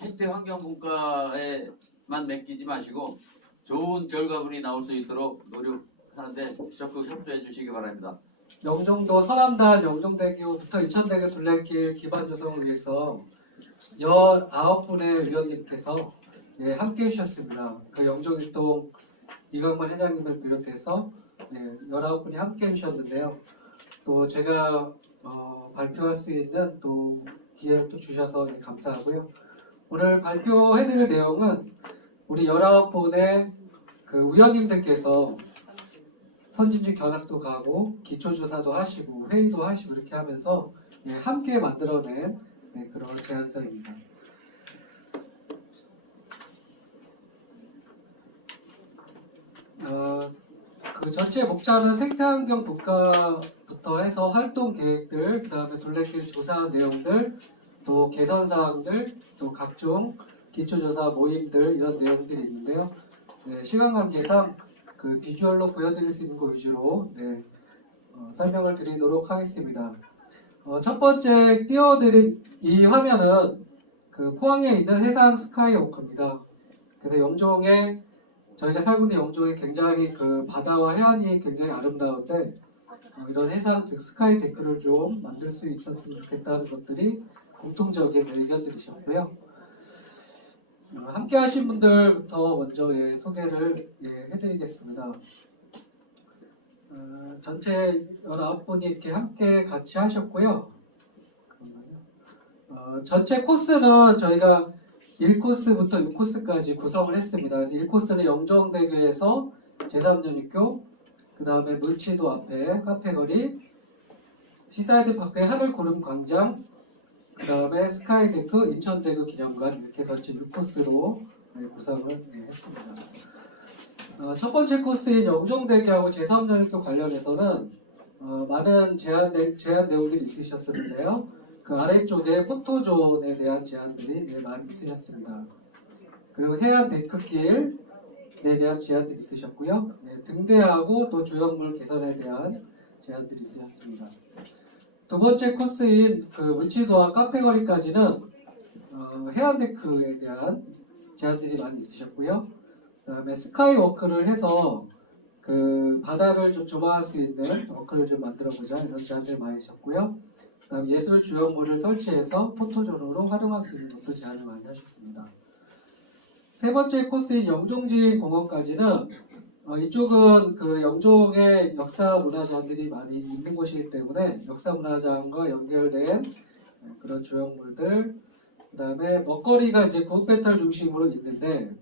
생태 환경 분과에만 맡기지 마시고 좋은 결과물이 나올 수 있도록 노력하는데 적극 협조해 주시기 바랍니다. 영종도 서남단 영종대교부터 인천대교 둘레길 기반 조성을 위해서 19분의 위원님께서 함께 해주셨습니다. 그 영종일동 이강만 회장님을 비롯해서 19분이 함께 해주셨는데요. 또 제가 발표할 수 있는 또 기회를 또 주셔서 감사하고요. 오늘 발표해드릴 내용은 우리 19분의 그 위원님들께서 선진지 견학도 가고 기초조사도 하시고 회의도 하시고 이렇게 하면서 함께 만들어낸 그런 제안서입니다. 그 전체 목차는 생태환경 분과부터 해서 활동 계획들, 그 다음에 둘레길 조사 내용들, 또 개선 사항들, 또 각종 기초조사 모임들 이런 내용들이 있는데요. 시간 관계상 그 비주얼로 보여드릴 수 있는 거 위주로 설명을 드리도록 하겠습니다. 첫 번째 띄워드린 이 화면은 그 포항에 있는 해상 스카이워크입니다. 그래서 영종에 저희가 살고 있는 영종에 굉장히 그 바다와 해안이 굉장히 아름다운데 이런 해상 즉 스카이 데크를 좀 만들 수 있었으면 좋겠다는 것들이 공통적인 의견들이셨고요. 함께 하신 분들부터 먼저 소개를 해드리겠습니다. 전체 19분이 이렇게 함께 같이 하셨고요. 전체 코스는 저희가 1코스부터 6코스까지 구성을 했습니다. 그래서 1코스는 영종대교에서 제3연육교, 그 다음에 물치도 앞에 카페거리, 시사이드 파크의 하늘구름 광장, 그 다음에 스카이데크, 인천대교 기념관 이렇게 전체 6코스로 구성을 했습니다. 첫 번째 코스인 영종대교하고 제3연육교 관련해서는 많은 제안 내용들이 있으셨었는데요. 그 아래쪽에 포토존에 대한 제안들이 많이 있으셨습니다. 그리고 해안 데크길에 대한 제안들이 있으셨고요. 등대하고 또 조형물 개선에 대한 제안들이 있으셨습니다. 두 번째 코스인 그 물치도와 카페거리까지는 해안 데크에 대한 제안들이 많이 있으셨고요. 그 다음에 스카이워크를 해서 그 바다를 좀 조망할 수 있는 워크를 좀 만들어보자 이런 제안들 많이 있었고요. 그다음 예술 주연물을 설치해서 포토존으로 활용할 수 있는 것도 제안을 많이 하셨습니다. 세 번째 코스인 영종지인 공원까지는 이쪽은 그 영종의 역사 문화자들이 많이 있는 곳이기 때문에 역사 문화자과 연결된 그런 조형물들, 그다음에 먹거리가 이제 구읍배탈 중심으로 있는데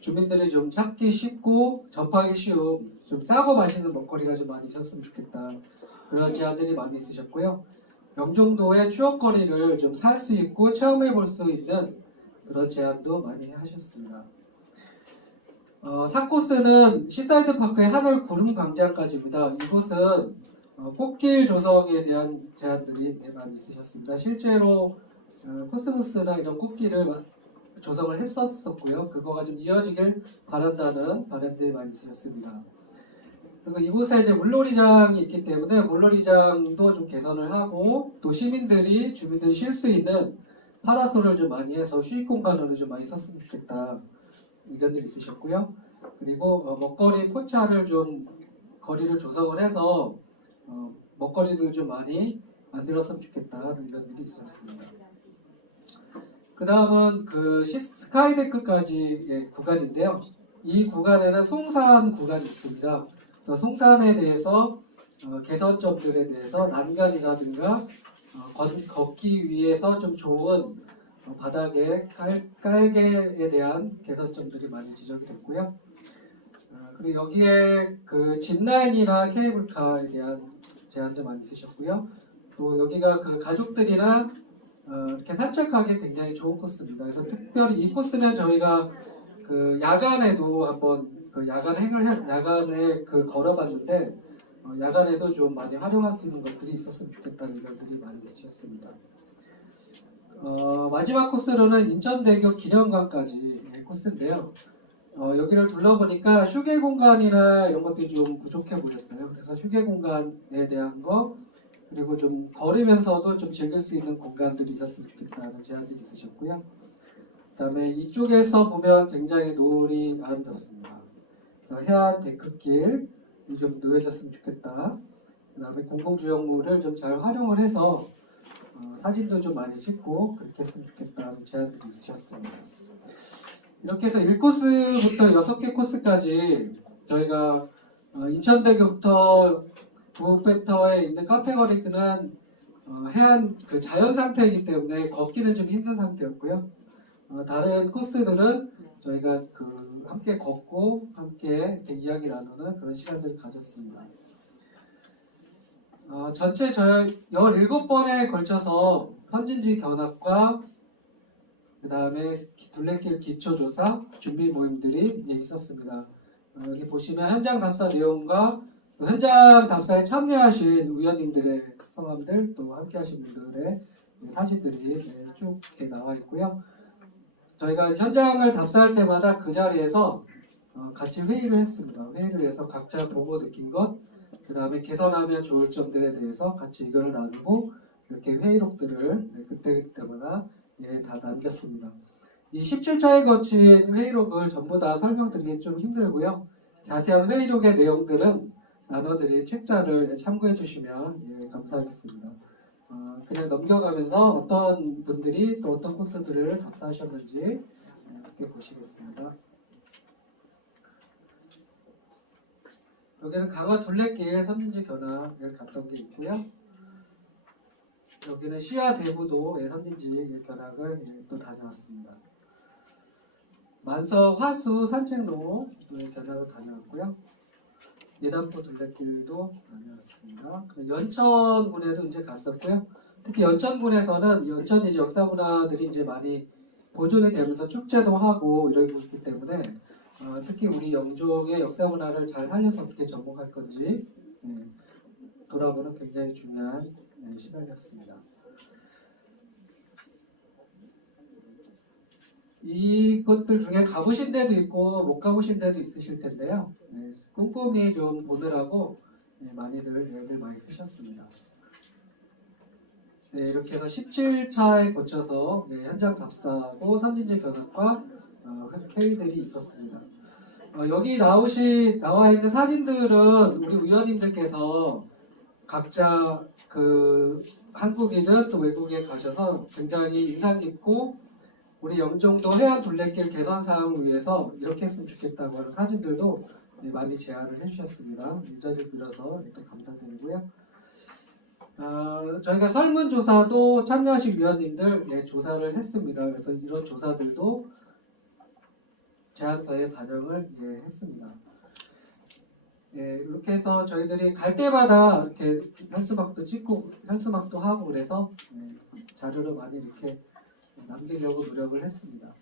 주민들이 좀 찾기 쉽고 접하기 쉬운 좀 싸고 맛있는 먹거리가 좀 많이 있었으면 좋겠다 그런 제안들이 많이 있으셨고요. 영종도의 추억거리를 좀 살 수 있고 체험해 볼 수 있는 그런 제안도 많이 하셨습니다. 4코스는 시사이드 파크의 하늘 구름 광장까지입니다. 이곳은 꽃길 조성에 대한 제안들이 많이 있으셨습니다. 실제로 코스모스나 이런 꽃길을 조성을 했었고요. 그거가 좀 이어지길 바란다는 바람들이 많이 있으셨습니다. 그리고 이곳에 이제 물놀이장이 있기 때문에 물놀이장도 좀 개선을 하고 또 시민들이 주민들이 쉴 수 있는 파라솔을 좀 많이 해서 휴식 공간으로 좀 많이 썼으면 좋겠다 의견들이 있으셨고요. 그리고 먹거리 포차를 좀 거리를 조성을 해서 먹거리들 좀 많이 만들었으면 좋겠다 하는 의견들이 있었습니다. 그 다음은 그 스카이데크까지의 구간인데요. 이 구간에는 송산 구간이 있습니다. 그래서 송산에 대해서 개선점들에 대해서 난간이라든가 걷기 위해서 좀 좋은 바닥의 깔개에 대한 개선점들이 많이 지적이 됐고요. 그리고 여기에 그 짚라인이나 케이블카에 대한 제안도 많이 있으셨고요. 또 여기가 그 가족들이나 이렇게 산책하기 굉장히 좋은 코스입니다. 그래서 특별히 이 코스는 저희가 그 야간에도 한번 그 야간에 그 걸어봤는데 야간에도 좀 많이 활용할 수 있는 것들이 있었으면 좋겠다는 의견들이 많이 있으셨습니다. 마지막 코스로는 인천대교 기념관까지 코스인데요. 여기를 둘러보니까 휴게 공간이나 이런 것들이 좀 부족해 보였어요. 그래서 휴게 공간에 대한 거 그리고 좀 걸으면서도 좀 즐길 수 있는 공간들이 있었으면 좋겠다는 제안들이 있으셨고요. 그다음에 이쪽에서 보면 굉장히 노을이 아름답습니다. 그래서 해안 데크길이 좀 놓여졌으면 좋겠다. 그다음에 공공주역물을 좀 잘 활용을 해서 사진도 좀 많이 찍고 그렇게 했으면 좋겠다 제안들이 있으셨습니다. 이렇게 해서 1코스부터 6개 코스까지 저희가 인천대교부터 부백터에 있는 카페 거리는 해안 그 자연 상태이기 때문에 걷기는 좀 힘든 상태였고요. 다른 코스들은 저희가 그 함께 걷고 함께 이렇게 이야기 나누는 그런 시간들을 가졌습니다. 전체 저희 17번에 걸쳐서 선진지 견학과 그 다음에 둘레길 기초조사 준비 모임들이 있었습니다. 여기 보시면 현장 답사 내용과 현장 답사에 참여하신 의원님들의 성함들 또 함께 하신 분들의 사진들이 쭉 이렇게 나와 있고요. 저희가 현장을 답사할 때마다 그 자리에서 같이 회의를 했습니다. 회의를 해서 각자 보고 느낀 것, 그 다음에 개선하면 좋을 점들에 대해서 같이 의견을 나누고 이렇게 회의록들을 그때마다 다 남겼습니다. 이 17차에 거친 회의록을 전부 다 설명드리기 좀 힘들고요. 자세한 회의록의 내용들은 나눠드린 책자를 참고해 주시면 감사하겠습니다. 그냥 넘겨가면서 어떤 분들이 또 어떤 코스들을 답사하셨는지 이렇게 보시겠습니다. 여기는 강화 둘레길 선진지 견학을 갔던 게 있고요. 여기는 시야 대부도 선진지 견학을 또 다녀왔습니다. 만석 화수 산책로 견학을 다녀왔고요. 예단포 둘레길도 다녀왔습니다. 연천군에도 이제 갔었고요. 특히 연천군에서는 연천 이제 역사 문화들이 이제 많이 보존이 되면서 축제도 하고 이러고 있기 때문에 특히 우리 영종의 역사 문화를 잘 살려서 어떻게 접목할 건지 돌아보는 굉장히 중요한 시간이었습니다. 이것들 중에 가보신 데도 있고 못 가보신 데도 있으실 텐데요. 꼼꼼히 좀 보느라고 많이들 애들 많이 쓰셨습니다. 이렇게 해서 17차에 거쳐서 현장 답사하고 선진지 견학과 회의들이 있었습니다. 여기 나와 있는 사진들은 우리 의원님들께서 각자 그 한국이든 또 외국에 가셔서 굉장히 인상 깊고 우리 영종도 해안 둘레길 개선 사항을 위해서 이렇게 했으면 좋겠다고 하는 사진들도 많이 제안을 해주셨습니다. 이 자리를 빌어서 또 감사드리고요. 저희가 설문조사도 참여하신 위원님들 조사를 했습니다. 그래서 이런 조사들도 제안서에 반영을 했습니다. 이렇게 해서 저희들이 갈 때마다 이렇게 현수막도 찍고 현수막도 하고 그래서 자료를 많이 이렇게 남기려고 노력을 했습니다.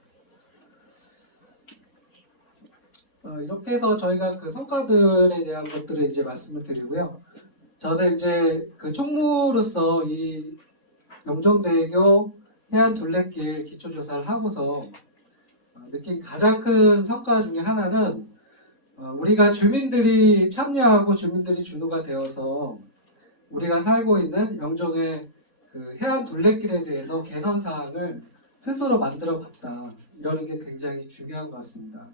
이렇게 해서 저희가 그 성과들에 대한 것들을 이제 말씀을 드리고요. 저는 이제 그 총무로서 이 영종대교 해안 둘레길 기초조사를 하고서 느낀 가장 큰 성과 중에 하나는 우리가 주민들이 참여하고 주민들이 주도가 되어서 우리가 살고 있는 영종의 그 해안 둘레길에 대해서 개선 사항을 스스로 만들어 봤다. 이러는 게 굉장히 중요한 것 같습니다.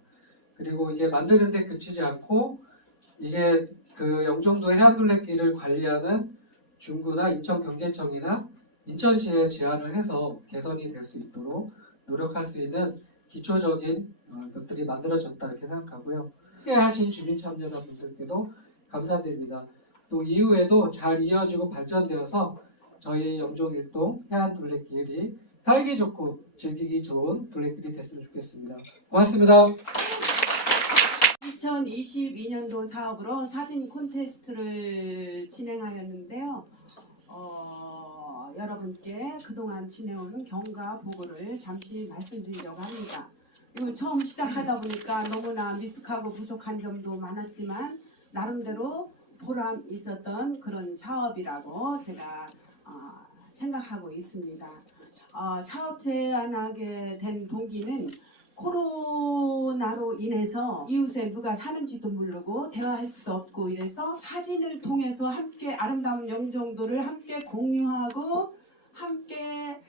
그리고 이게 만드는 데 그치지 않고 이게 그 영종도 해안 둘레길을 관리하는 중구나 인천경제청이나 인천시에 제안을 해서 개선이 될 수 있도록 노력할 수 있는 기초적인 것들이 만들어졌다 이렇게 생각하고요. 함께 하신 주민 참여자분들께도 감사드립니다. 또 이후에도 잘 이어지고 발전되어서 저희 영종일동 해안 둘레길이 살기 좋고 즐기기 좋은 둘레길이 됐으면 좋겠습니다. 고맙습니다. 2022년도 사업으로 사진 콘테스트를 진행하였는데요. 여러분께 그동안 지내오는 경과 보고를 잠시 말씀드리려고 합니다. 이거 처음 시작하다 보니까 너무나 미숙하고 부족한 점도 많았지만 나름대로 보람 있었던 그런 사업이라고 제가 생각하고 있습니다. 사업 제안하게 된 동기는 코로나로 인해서 이웃에 누가 사는지도 모르고 대화할 수도 없고 이래서 사진을 통해서 함께 아름다운 영종도를 함께 공유하고 함께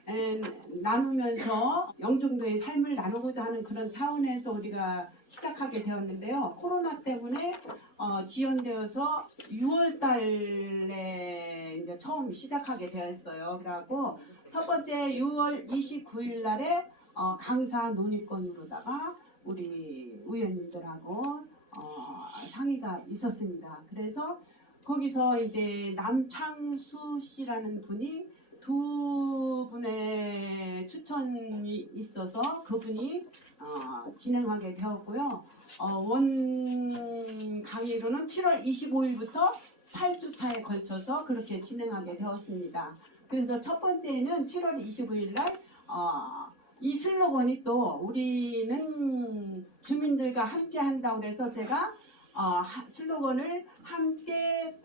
나누면서 영종도의 삶을 나누고자 하는 그런 차원에서 우리가 시작하게 되었는데요. 코로나 때문에 지연되어서 6월 달에 이제 처음 시작하게 되었어요. 그래갖고 첫 번째 6월 29일 날에 강사 논의권으로다가 우리 의원님들하고 상의가 있었습니다. 그래서 거기서 이제 남창수 씨라는 분이 두 분의 추천이 있어서 그분이 진행하게 되었고요. 원 강의로는 7월 25일부터 8주차에 걸쳐서 그렇게 진행하게 되었습니다. 그래서 첫 번째는 7월 25일 날 이 슬로건이 또 우리는 주민들과 함께 한다고 해서 제가 슬로건을 함께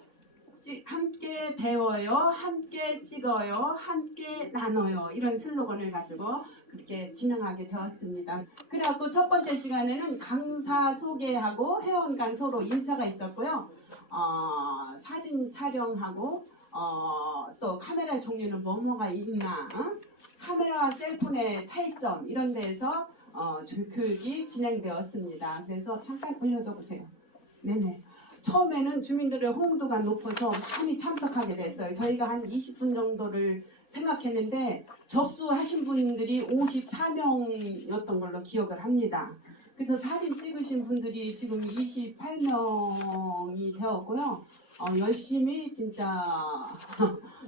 배워요, 함께 찍어요, 함께 나눠요 이런 슬로건을 가지고 그렇게 진행하게 되었습니다. 그래갖고 첫 번째 시간에는 강사 소개하고 회원 간 서로 인사가 있었고요. 사진 촬영하고 또 카메라 종류는 뭐가 있나, 카메라와 셀폰의 차이점 이런 데에서 교육이 진행되었습니다. 그래서 잠깐 올려줘 보세요. 네네. 처음에는 주민들의 호응도가 높아서 많이 참석하게 됐어요. 저희가 한 20분 정도를 생각했는데 접수하신 분들이 54명이었던 걸로 기억을 합니다. 그래서 사진 찍으신 분들이 지금 28명이 되었고요. 열심히 진짜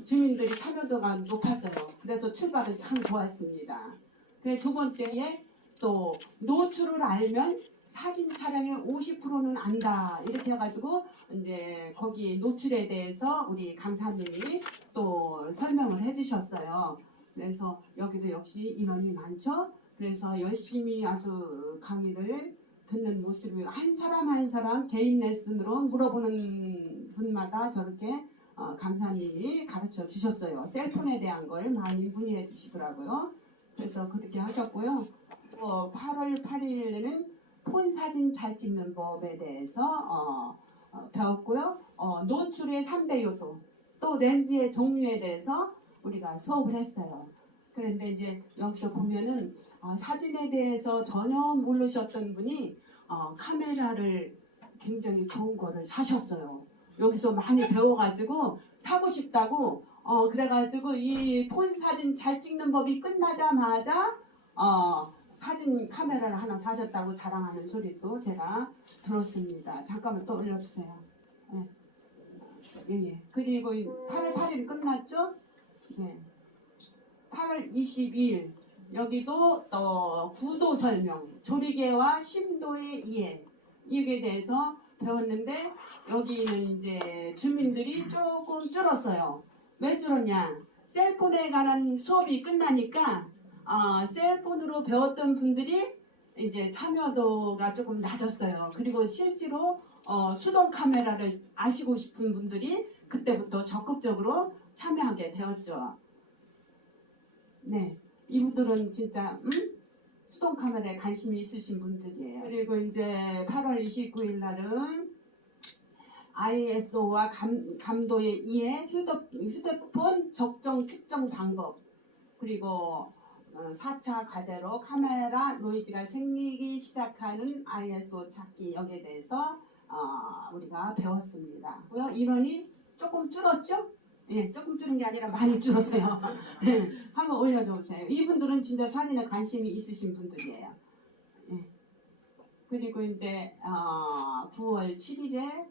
주민들이 참여도가 높았어요. 그래서 출발은 참 좋았습니다. 그리고 두 번째에 또 노출을 알면 사진 촬영의 50%는 안다 이렇게 해가지고 이제 거기 노출에 대해서 우리 강사님이 또 설명을 해주셨어요. 그래서 여기도 역시 인원이 많죠. 그래서 열심히 아주 강의를 듣는 모습이 한 사람 한 사람 개인 레슨으로 물어보는 분마다 저렇게 강사님이 가르쳐 주셨어요. 셀폰에 대한 걸 많이 문의해 주시더라고요. 그래서 그렇게 하셨고요. 8월 8일에는 폰 사진 잘 찍는 법에 대해서 배웠고요. 노출의 3대 요소, 또 렌즈의 종류에 대해서 우리가 수업을 했어요. 그런데 이제 여기서 보면은 사진에 대해서 전혀 모르셨던 분이 카메라를 굉장히 좋은 거를 사셨어요. 여기서 많이 배워가지고 사고 싶다고 그래가지고 이 폰 사진 잘 찍는 법이 끝나자마자 사진 카메라를 하나 사셨다고 자랑하는 소리도 제가 들었습니다. 잠깐만 또 올려주세요. 네. 예. 그리고 8월 8일 끝났죠? 네. 8월 22일 여기도 구도 설명, 조리개와 심도의 이해 이에 대해서 배웠는데 여기는 이제 주민들이 조금 줄었어요. 왜 줄었냐? 셀폰에 관한 수업이 끝나니까 셀폰으로 배웠던 분들이 이제 참여도가 조금 낮았어요. 그리고 실제로 수동 카메라를 아시고 싶은 분들이 그때부터 적극적으로 참여하게 되었죠. 네, 이분들은 진짜 수동 카메라에 관심이 있으신 분들이에요. 그리고 이제 8월 29일 날은 ISO와 감도의 이해, 휴대폰 적정 측정 방법, 그리고 4차 과제로 카메라 노이즈가 생기기 시작하는 ISO 찾기 여기에 대해서 우리가 배웠습니다. 인원이 조금 줄었죠? 예, 조금 줄은 게 아니라 많이 줄었어요. 한번 올려줘 보세요. 이분들은 진짜 사진에 관심이 있으신 분들이에요. 예. 그리고 이제 9월 7일에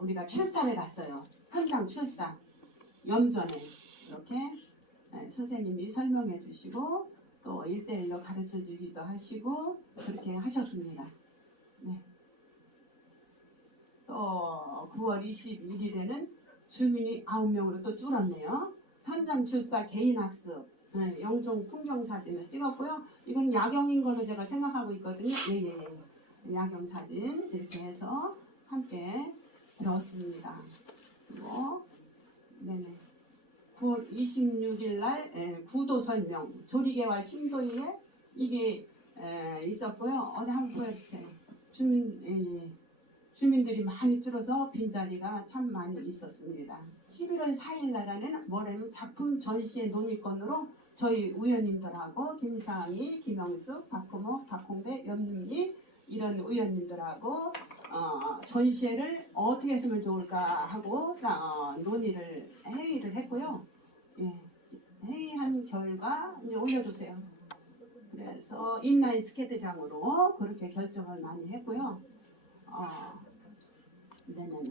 우리가 출사를 갔어요. 현장 출사, 염전에 이렇게 선생님이 설명해 주시고 또 1대1로 가르쳐 주기도 하시고 그렇게 하셨습니다. 네. 또 9월 21일에는 주민이 9명으로 또 줄었네요. 현장 출사 개인 학습, 영종 풍경 사진을 찍었고요. 이건 야경인 걸로 제가 생각하고 있거든요. 예. 야경 사진 이렇게 해서 함께 배웠습니다. 그리고 네네. 9월 26일 날 구도 설명, 조리개와 심도에 이게 있었고요. 어디 한번 보여주세요. 주민 주민들이 많이 줄어서 빈자리가 참 많이 있었습니다. 11월 4일 날에는 뭐냐면 작품 전시회 논의권으로 저희 의원님들하고 김상희, 김영숙, 박금옥, 박홍배, 연윤미 이런 의원님들하고 전시회를 어떻게 했으면 좋을까 하고 회의를 했고요. 예, 회의한 결과 이제 올려주세요. 그래서 인라인 스케이트장으로 그렇게 결정을 많이 했고요. 네네네.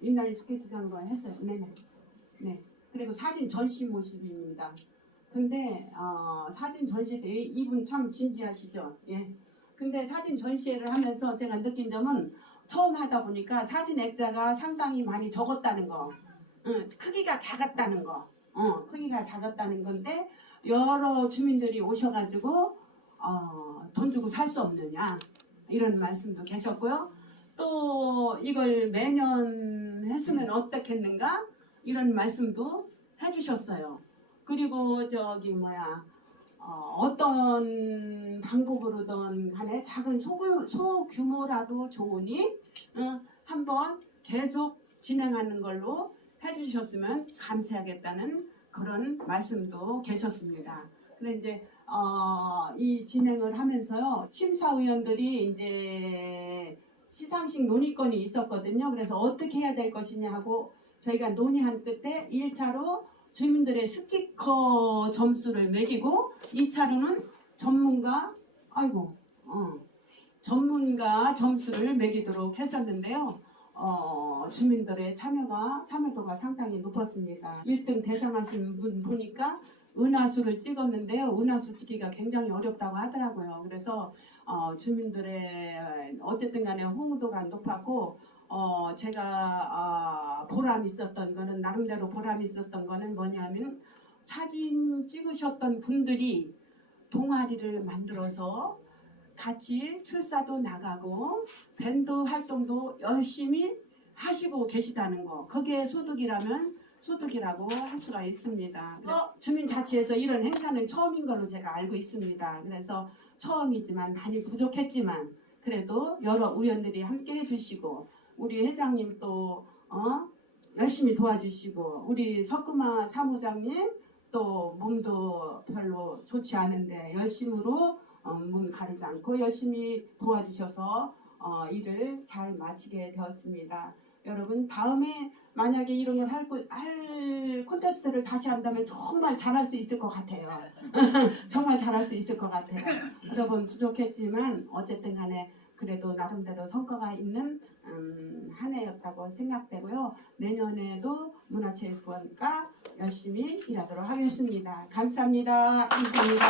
인라인 스케이트장으로 했어요. 네네. 네. 그리고 사진 전시 모습입니다. 근데 사진 전시 때 이분 참 진지하시죠. 예. 근데 사진 전시회를 하면서 제가 느낀 점은 처음 하다 보니까 사진 액자가 상당히 많이 적었다는 거, 크기가 작았다는 거, 크기가 작았다는 건데 여러 주민들이 오셔가지고 돈 주고 살 수 없느냐 이런 말씀도 계셨고요. 또 이걸 매년 했으면 어떻겠는가 이런 말씀도 해주셨어요. 그리고 어떤 방법으로든 간에 작은 소규모라도 좋으니 한번 계속 진행하는 걸로 해주셨으면 감사하겠다는 그런 말씀도 계셨습니다. 근데 이제 이 진행을 하면서요, 심사위원들이 이제 시상식 논의권이 있었거든요. 그래서 어떻게 해야 될 것이냐 하고 저희가 논의한 끝에 1차로 주민들의 스티커 점수를 매기고 2차로는 전문가 점수를 매기도록 했었는데요. 주민들의 참여도가 상당히 높았습니다. 1등 대상하신 분 보니까 은하수를 찍었는데요. 은하수 찍기가 굉장히 어렵다고 하더라고요. 그래서 주민들의 어쨌든 간에 호응도가 높았고 제가 보람 있었던 거는 나름대로 보람 있었던 거는 뭐냐면 사진 찍으셨던 분들이 동아리를 만들어서 같이 출사도 나가고 밴드 활동도 열심히 하시고 계시다는 거, 그게 소득이라고 할 수가 있습니다. 주민자치에서 이런 행사는 처음인 걸로 제가 알고 있습니다. 그래서 처음이지만 많이 부족했지만 그래도 여러 의원들이 함께 해주시고 우리 회장님 또 열심히 도와주시고 우리 석금아 사무장님 또 몸도 별로 좋지 않은데 열심으로 몸 가리지 않고 열심히 도와주셔서 일을 잘 마치게 되었습니다. 여러분 다음에 만약에 이런 걸 할 콘테스트를 다시 한다면 정말 잘할 수 있을 것 같아요. 정말 잘할 수 있을 것 같아요. 여러분 부족했지만 어쨌든 간에 그래도 나름대로 성과가 있는 한 해였다고 생각되고요. 내년에도 문화체육관과 열심히 일하도록 하겠습니다. 감사합니다. 감사합니다.